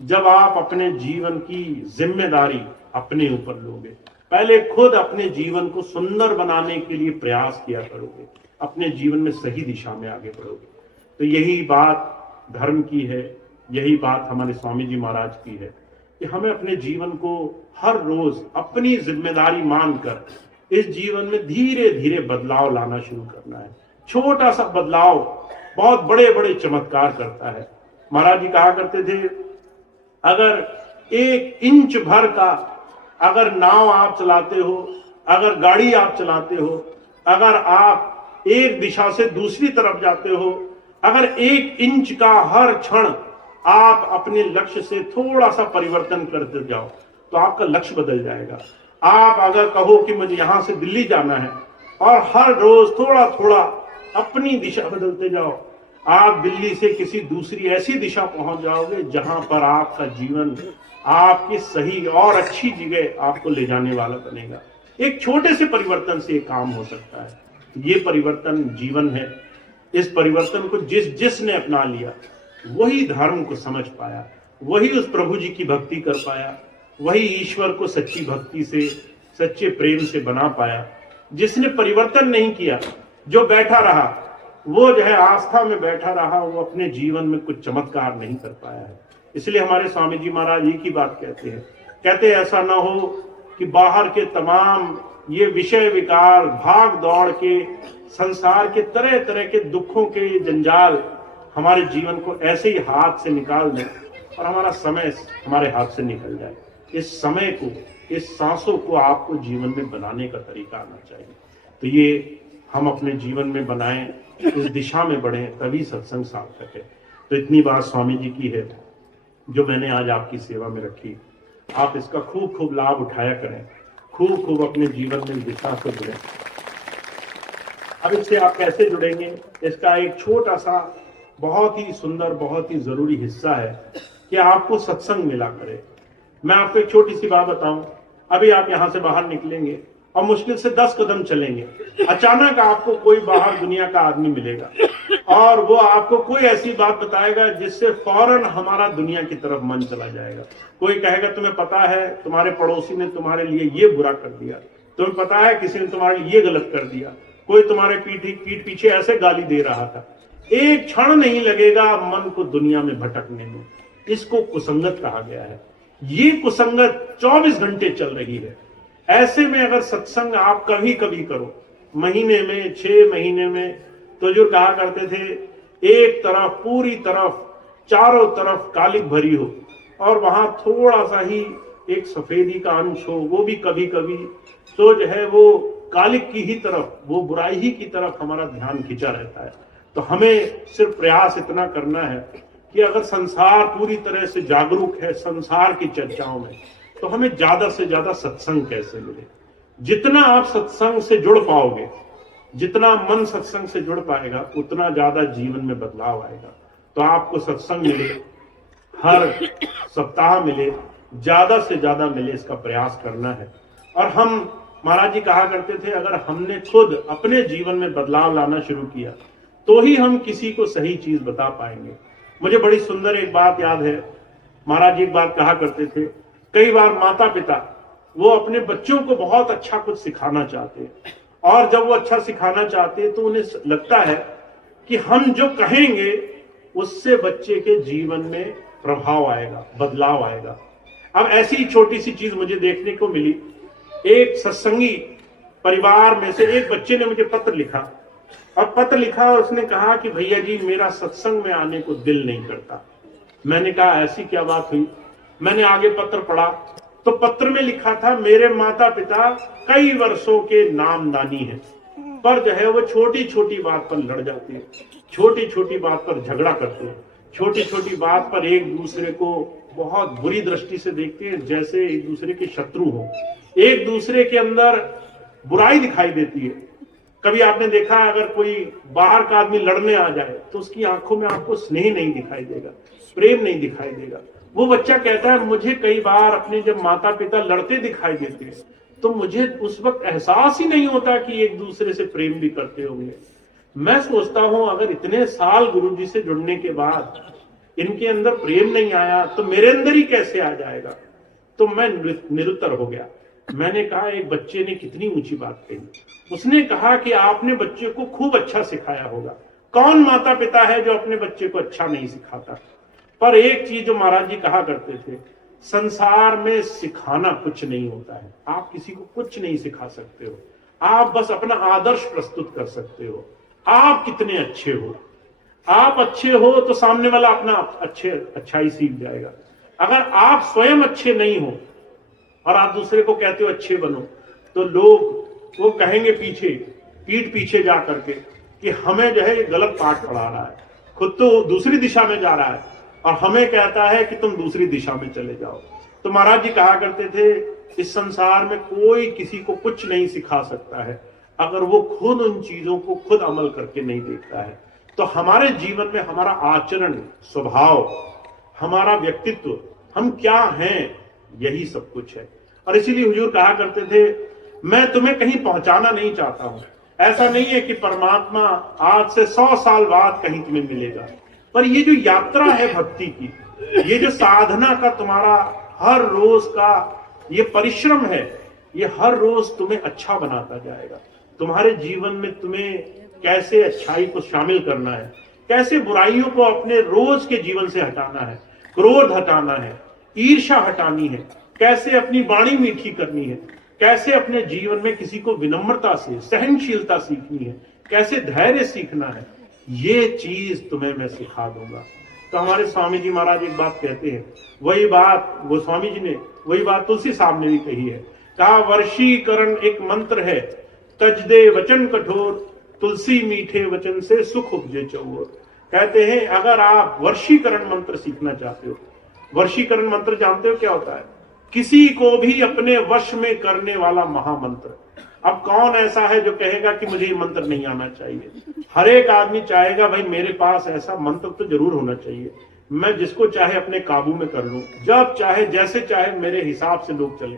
जब आप अपने जीवन की जिम्मेदारी अपने ऊपर लोगे। पहले खुद अपने जीवन को सुंदर बनाने के लिए प्रयास किया करोगे, अपने जीवन में सही दिशा में आगे बढ़ोगे। तो यही बात धर्म की है, यही बात हमारे स्वामी जी महाराज की है कि हमें अपने जीवन को हर रोज अपनी जिम्मेदारी मानकर इस जीवन में धीरे धीरे बदलाव लाना शुरू करना है। छोटा सा बदलाव बहुत बड़े बड़े चमत्कार करता है। महाराज जी कहा करते थे अगर 1 इंच भर का अगर नाव आप चलाते हो, अगर गाड़ी आप चलाते हो, अगर आप एक दिशा से दूसरी तरफ जाते हो, अगर 1 इंच का हर क्षण आप अपने लक्ष्य से थोड़ा सा परिवर्तन करते जाओ तो आपका लक्ष्य बदल जाएगा। आप अगर कहो कि मुझे यहां से दिल्ली जाना है और हर रोज थोड़ा थोड़ा अपनी दिशा बदलते जाओ, आप दिल्ली से किसी दूसरी ऐसी दिशा पहुंच जाओगे जहां पर आपका जीवन आपकी सही और अच्छी जगह आपको ले जाने वाला बनेगा। एक छोटे से परिवर्तन से ये काम हो सकता है। ये परिवर्तन जीवन है। इस परिवर्तन को जिसने अपना लिया वही धर्म को समझ पाया, वही उस प्रभु जी की भक्ति कर पाया, वही ईश्वर को सच्ची भक्ति से, सच्चे प्रेम से बना पाया। जिसने परिवर्तन नहीं किया, जो बैठा रहा, वो जो है आस्था में बैठा रहा, वो अपने जीवन में कुछ चमत्कार नहीं कर पाया है। इसलिए हमारे स्वामी जी महाराज एक ही बात कहते हैं, कहते ऐसा ना हो कि बाहर के तमाम ये विषय विकार, भाग दौड़ के संसार के तरह तरह के दुखों के जंजाल हमारे जीवन को ऐसे ही हाथ से निकाल दें और हमारा समय हमारे हाथ से निकल जाए। इस समय को, इस सांसों को आपको जीवन में बनाने का तरीका आना चाहिए। तो ये हम अपने जीवन में बनाएं, इस दिशा में बढ़ें, तभी सत्संग सार्थक है। तो इतनी बात स्वामी जी की है जो मैंने आज आपकी सेवा में रखी। आप इसका खूब खूब लाभ उठाया करें, खूब खूब अपने जीवन में दिशा से जुड़ें। अब इससे आप कैसे जुड़ेंगे, इसका एक छोटा सा बहुत ही सुंदर, बहुत ही जरूरी हिस्सा है कि आपको सत्संग मिला करे। मैं आपको एक छोटी सी बात बताऊं, अभी आप यहां से बाहर निकलेंगे और मुश्किल से 10 कदम चलेंगे, अचानक आपको कोई बाहर दुनिया का आदमी मिलेगा और वो आपको कोई ऐसी बात बताएगा जिससे फौरन हमारा दुनिया की तरफ मन चला जाएगा। कोई कहेगा तुम्हें पता है तुम्हारे पड़ोसी ने तुम्हारे लिए ये बुरा कर दिया, तुम्हें पता है किसी ने तुम्हारे लिए ये गलत कर दिया, कोई तुम्हारे पीठ पीछे ऐसे गाली दे रहा था। एक क्षण नहीं लगेगा मन को दुनिया में भटकने में। इसको कुसंगत कहा गया है। ये कुसंगत 24 घंटे चल रही है। ऐसे में अगर सत्संग आप कभी कभी करो, महीने में, 6 महीने में, तो जो कहा करते थे एक तरफ, पूरी तरफ, चारों तरफ कालिक भरी हो और वहां थोड़ा सा ही एक सफेदी का अंश हो, वो भी कभी कभी, तो जो है वो कालिक की ही तरफ, वो बुराई ही की तरफ हमारा ध्यान खिंचा रहता है। तो हमें सिर्फ प्रयास इतना करना है कि अगर संसार पूरी तरह से जागरूक है संसार की चर्चाओं में, तो हमें ज्यादा से ज्यादा सत्संग कैसे मिले। जितना आप सत्संग से जुड़ पाओगे, जितना मन सत्संग से जुड़ पाएगा, उतना ज्यादा जीवन में बदलाव आएगा। तो आपको सत्संग मिले, हर सप्ताह मिले, ज्यादा से ज्यादा मिले, इसका प्रयास करना है। और हम, महाराज जी कहा करते थे, अगर हमने खुद अपने जीवन में बदलाव लाना शुरू किया तो ही हम किसी को सही चीज बता पाएंगे। मुझे बड़ी सुंदर एक बात याद है, महाराज जी एक बात कहा करते थे, कई बार माता पिता वो अपने बच्चों को बहुत अच्छा कुछ सिखाना चाहते हैं और जब वो अच्छा सिखाना चाहते हैं तो उन्हें लगता है कि हम जो कहेंगे उससे बच्चे के जीवन में प्रभाव आएगा, बदलाव आएगा। अब ऐसी ही छोटी सी चीज मुझे देखने को मिली। एक सत्संगी परिवार में से एक बच्चे ने मुझे पत्र लिखा और पत्र लिखा और उसने कहा कि भैया जी मेरा सत्संग में आने को दिल नहीं करता। मैंने कहा ऐसी क्या बात हुई। मैंने आगे पत्र पढ़ा तो पत्र में लिखा था मेरे माता पिता कई वर्षों के नामदानी हैं, पर जो है वो छोटी छोटी बात पर लड़ जाते हैं, छोटी छोटी बात पर झगड़ा करते हैं, छोटी छोटी बात पर एक दूसरे को बहुत बुरी दृष्टि से देखते हैं, जैसे एक दूसरे के शत्रु हो। एक दूसरे के अंदर बुराई दिखाई देती है। कभी आपने देखा अगर कोई बाहर का आदमी लड़ने आ जाए तो उसकी आंखों में आपको स्नेह नहीं दिखाई देगा, प्रेम नहीं दिखाई देगा। वो बच्चा कहता है मुझे कई बार अपने जब माता पिता लड़ते दिखाई देते हैं तो मुझे उस वक्त एहसास ही नहीं होता कि एक दूसरे से प्रेम भी करते होंगे। मैं सोचता हूं अगर इतने साल गुरुजी से जुड़ने के बाद इनके अंदर प्रेम नहीं आया तो मेरे अंदर ही कैसे आ जाएगा। तो मैं निरुत्तर हो गया। मैंने कहा एक बच्चे ने कितनी ऊंची बात कही। उसने कहा कि आपने बच्चे को खूब अच्छा सिखाया होगा। कौन माता पिता है जो अपने बच्चे को अच्छा नहीं सिखाता। पर एक चीज जो महाराज जी कहा करते थे, संसार में सिखाना कुछ नहीं होता है। आप किसी को कुछ नहीं सिखा सकते हो, आप बस अपना आदर्श प्रस्तुत कर सकते हो। आप कितने अच्छे हो, आप अच्छे हो तो सामने वाला अपना अच्छाई सीख जाएगा। अगर आप स्वयं अच्छे नहीं हो और आप दूसरे को कहते हो अच्छे बनो, तो लोग वो कहेंगे पीठ पीछे जा करके कि हमें जो है ये गलत पाठ पढ़ा रहा है, खुद तो दूसरी दिशा में जा रहा है और हमें कहता है कि तुम दूसरी दिशा में चले जाओ। तो महाराज जी कहा करते थे इस संसार में कोई किसी को कुछ नहीं सिखा सकता है अगर वो खुद उन चीजों को खुद अमल करके नहीं देखता है। तो हमारे जीवन में हमारा आचरण, स्वभाव, हमारा व्यक्तित्व, हम क्या हैं, यही सब कुछ है। और इसीलिए हुजूर कहा करते थे, मैं तुम्हें कहीं पहुंचाना नहीं चाहता हूं। ऐसा नहीं है कि परमात्मा आज से 100 साल बाद कहीं तुम्हें मिलेगा, पर ये जो यात्रा है भक्ति की, ये जो साधना का तुम्हारा हर रोज का ये परिश्रम है, ये हर रोज तुम्हें अच्छा बनाता जाएगा। तुम्हारे जीवन में तुम्हें कैसे अच्छाई को शामिल करना है, कैसे बुराइयों को अपने रोज के जीवन से हटाना है, क्रोध हटाना है, ईर्ष्या हटानी है, कैसे अपनी वाणी मीठी करनी है, कैसे अपने जीवन में किसी को विनम्रता से, सहनशीलता सीखनी है, कैसे धैर्य सीखना है, ये चीज तुम्हें मैं सिखा दूंगा। तो हमारे स्वामी जी महाराज एक बात कहते हैं, वही बात गोस्वामी जी ने, वही बात तुलसी साहब ने भी कही है। कहा, वर्षीकरण एक मंत्र है, तज दे वचन कठोर, तुलसी मीठे वचन से सुख उपजे चौर। कहते हैं अगर आप वर्षीकरण मंत्र सीखना चाहते हो, वर्षीकरण मंत्र जानते हो क्या होता है? किसी को भी अपने वश में करने वाला महामंत्र। अब कौन ऐसा है जो कहेगा कि मुझे ये मंत्र नहीं आना चाहिए? हर एक आदमी चाहेगा भाई मेरे पास ऐसा मंत्र तो जरूर होना चाहिए, मैं जिसको चाहे अपने काबू में कर लूं, जब चाहे जैसे चाहे मेरे हिसाब से लोग चले।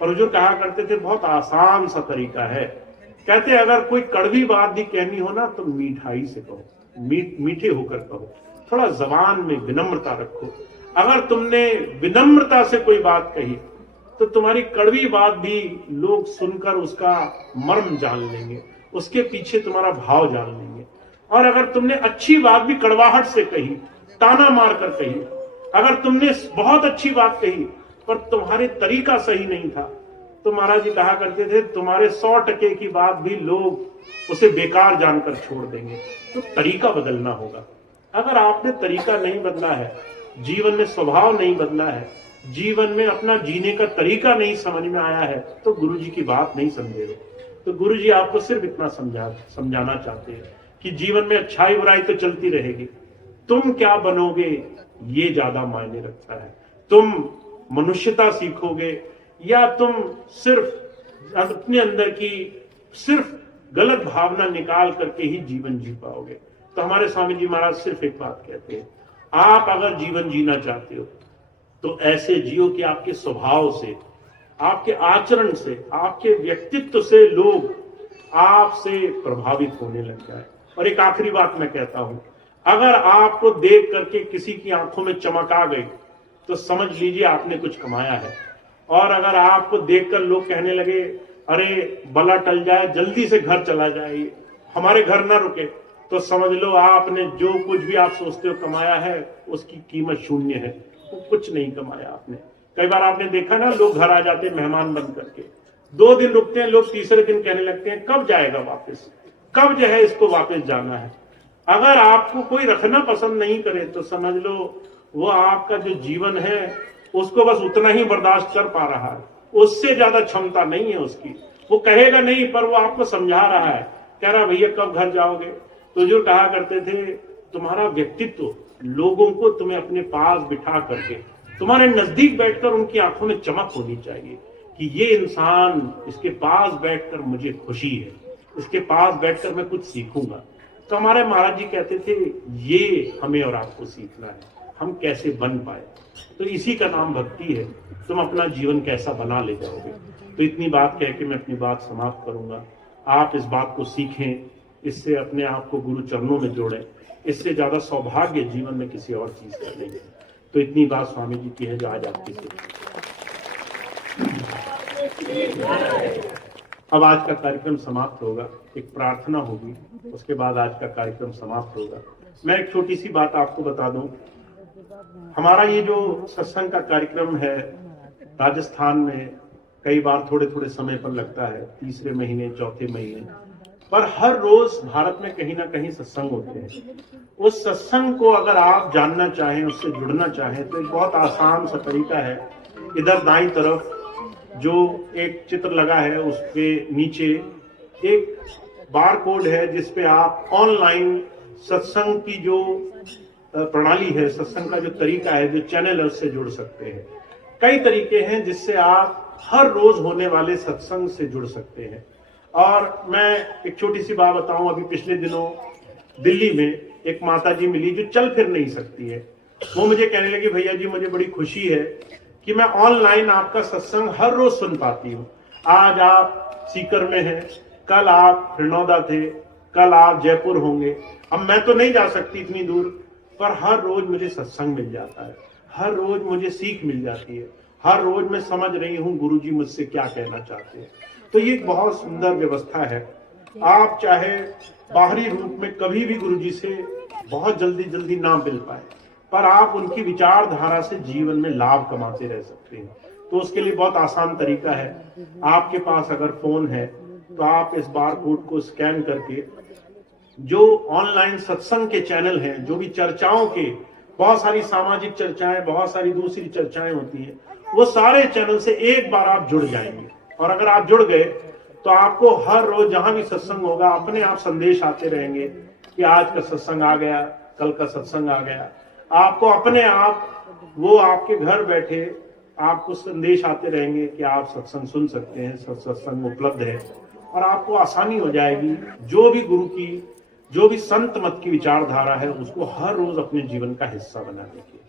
और हुजूर कहा करते थे बहुत आसान सा तरीका है। कहते अगर कोई कड़वी बात भी कहनी हो ना तो मिठाई से कहो, मीठे होकर कहो, थोड़ा जबान में विनम्रता रखो। अगर तुमने विनम्रता से कोई बात कही तो तुम्हारी कड़वी बात भी लोग सुनकर उसका मर्म जान लेंगे, उसके पीछे तुम्हारा भाव जान लेंगे। और अगर तुमने अच्छी बात भी कड़वाहट से कही, ताना मारकर कही, अगर तुमने बहुत अच्छी बात कही पर तुम्हारे तरीका सही नहीं था, तो महाराज जी कहा करते थे तुम्हारे 100% की बात भी लोग उसे बेकार जानकर छोड़ देंगे। तो तरीका बदलना होगा। अगर आपने तरीका नहीं बदला है, जीवन में स्वभाव नहीं बदला है, जीवन में अपना जीने का तरीका नहीं समझ में आया है, तो गुरु जी की बात नहीं समझे हो। तो गुरु जी आपको सिर्फ इतना समझाना चाहते हैं कि जीवन में अच्छाई बुराई तो चलती रहेगी, तुम क्या बनोगे ये ज्यादा मायने रखता है। तुम मनुष्यता सीखोगे या तुम सिर्फ अपने अंदर की सिर्फ गलत भावना निकाल करके ही जीवन जी पाओगे। तो हमारे स्वामी जी महाराज सिर्फ एक बात कहते हैं, आप अगर जीवन जीना चाहते हो तो ऐसे जियो कि आपके स्वभाव से, आपके आचरण से, आपके व्यक्तित्व से लोग आपसे प्रभावित होने लग जाए। और एक आखिरी बात मैं कहता हूं, अगर आपको देख करके किसी की आंखों में चमक आ गई तो समझ लीजिए आपने कुछ कमाया है। और अगर आपको देखकर लोग कहने लगे अरे बला टल जाए, जल्दी से घर चला जाए, हमारे घर ना रुके, तो समझ लो आपने जो कुछ भी आप सोचते हो कमाया है उसकी कीमत शून्य है, वो कुछ नहीं कमाया आपने। कई बार आपने देखा ना, लोग घर आ जाते हैं मेहमान बन करके, 2 दिन रुकते हैं, लोग तीसरे दिन कहने लगते हैं कब जाएगा वापस, कब जो है इसको वापस जाना है। अगर आपको कोई रखना पसंद नहीं करे तो समझ लो वो आपका जो जीवन है उसको बस उतना ही बर्दाश्त कर पा रहा है, उससे ज्यादा क्षमता नहीं है उसकी। वो कहेगा नहीं पर वो आपको समझा रहा है, कह रहा भैया कब घर जाओगे। तो जो कहा करते थे तुम्हारा व्यक्तित्व लोगों को तुम्हें अपने पास बिठा करके, तुम्हारे नजदीक बैठकर उनकी आंखों में चमक होनी चाहिए कि ये इंसान, इसके पास बैठकर मुझे खुशी है, इसके पास बैठकर मैं कुछ सीखूंगा। तो हमारे महाराज जी कहते थे ये हमें और आपको सीखना है, हम कैसे बन पाए। तो इसी का नाम भक्ति है। तुम अपना जीवन कैसा बना ले जाओगे। तो इतनी बात कह के मैं अपनी बात समाप्त करूंगा। आप इस बात को सीखें, इससे अपने आप को गुरु चरणों में जोड़ें, इससे ज्यादा सौभाग्य जीवन में किसी और चीज का नहीं है। तो इतनी बात स्वामी जी की है जो आज आपकी थी। अब आज का कार्यक्रम समाप्त होगा, एक प्रार्थना होगी, उसके बाद आज का कार्यक्रम समाप्त होगा। मैं एक छोटी सी बात आपको बता दूं, हमारा ये जो सत्संग का कार्यक्रम है राजस्थान में कई बार थोड़े थोड़े समय पर लगता है, तीसरे महीने, चौथे महीने, पर हर रोज भारत में कहीं ना कहीं सत्संग होते हैं। उस सत्संग को अगर आप जानना चाहें, उससे जुड़ना चाहें, तो एक बहुत आसान सा तरीका है। इधर दाईं तरफ जो एक चित्र लगा है उस पे नीचे एक बार कोड है जिसपे आप ऑनलाइन सत्संग की जो प्रणाली है, सत्संग का जो तरीका है, जो चैनल है, उससे जुड़ सकते हैं। कई तरीके हैं जिससे आप हर रोज होने वाले सत्संग से जुड़ सकते हैं। और मैं एक छोटी सी बात बताऊं, अभी पिछले दिनों दिल्ली में एक माता जी मिली जो चल फिर नहीं सकती है। वो मुझे कहने लगी, भैया जी मुझे बड़ी खुशी है कि मैं ऑनलाइन आपका सत्संग हर रोज सुन पाती हूँ। आज आप सीकर में हैं, कल आप हिरनौदा थे, कल आप जयपुर होंगे। अब मैं तो नहीं जा सकती इतनी दूर, पर हर रोज मुझे सत्संग मिल जाता है, हर रोज मुझे सीख मिल जाती है, हर रोज मैं समझ रही हूँ गुरुजी मुझसे क्या कहना चाहते हैं। तो ये एक बहुत सुंदर व्यवस्था है। आप चाहे बाहरी रूप में कभी भी गुरुजी से बहुत जल्दी ना मिल पाए, पर आप उनकी विचारधारा से जीवन में लाभ कमाते रह सकते हैं। तो उसके लिए बहुत आसान तरीका है। आपके पास अगर फोन है तो आप इस बारकोड को स्कैन करके जो ऑनलाइन सत्संग के चैनल हैं, जो भी चर्चाओं के, बहुत सारी सामाजिक चर्चाएं, बहुत सारी दूसरी चर्चाएं होती हैं, वो सारे चैनल से एक बार आप जुड़ जाएंगे। और अगर आप जुड़ गए तो आपको हर रोज जहां भी सत्संग होगा अपने आप संदेश आते रहेंगे कि आज का सत्संग आ गया, कल का सत्संग आ गया। आपको अपने आप वो आपके घर बैठे आपको संदेश आते रहेंगे कि आप सत्संग सुन सकते हैं, सत्संग उपलब्ध है। और आपको आसानी हो जाएगी जो भी गुरु की, जो भी संत मत की विचारधारा है उसको हर रोज अपने जीवन का हिस्सा बनाने की।